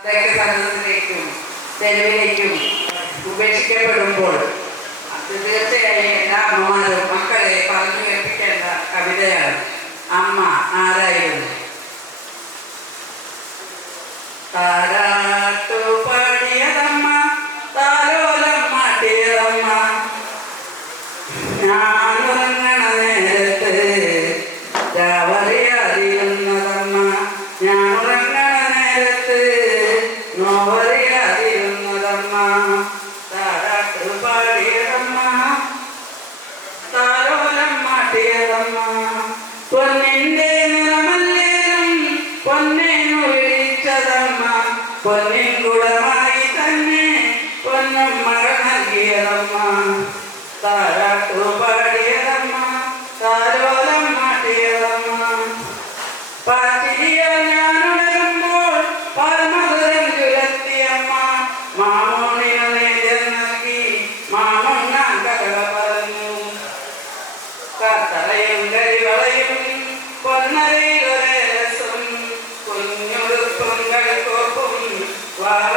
അതൊക്കെ സദസ്സിലേക്കും തെരുവിലേക്കും ഉപേക്ഷിക്കപ്പെടുമ്പോൾ അത് തീർച്ചയായും എല്ലാ അമ്മമാരും മക്കളെ പറഞ്ഞു കേൾപ്പിക്കേണ്ട കവിതയാണ്. അമ്മ ആരായിരുന്നു? താരാട്ടു പാടിയതമ്മ, താലോലം മാട്ടിയതമ്മ, ഞാനുറങ്ങണ നേരത്ത് രാവറിയാതിരുന്നതമ്മ, ഞാനുറങ്ങണ നേരത്ത് നോവറിയാതിരുന്നതമ്മ. താരാട്ടു പാടിയതമ്മ, താലോലം മാട്ടിയതമ്മ, പൊന്നിന്റെ നിറമല്ലേലും പൊന്നേനു വിളിച്ചതമ്മ, പൊന്നിൻ കുടമായി തന്നെ പൊന്നും മഴ നൽകിയതമ്മ. താരാട്ടു പാടിയതമ്മ, താലോലം മാട്ടിയതമ്മ. പാച്ചിരിയാൽ ഞാനുണരുമ്പോൾ പാൽമധുരം ചുരത്തിയമ്മ, മാമോണിനു നേരം നൽകി മാമണ്ണാൻ കഥ പറഞ്ഞു. കത്തളയും കരിവളയും പൊന്നരയിലൊരേ രസം, കുഞ്ഞുടുപ്പും കളിക്കോപ്പും വാഴ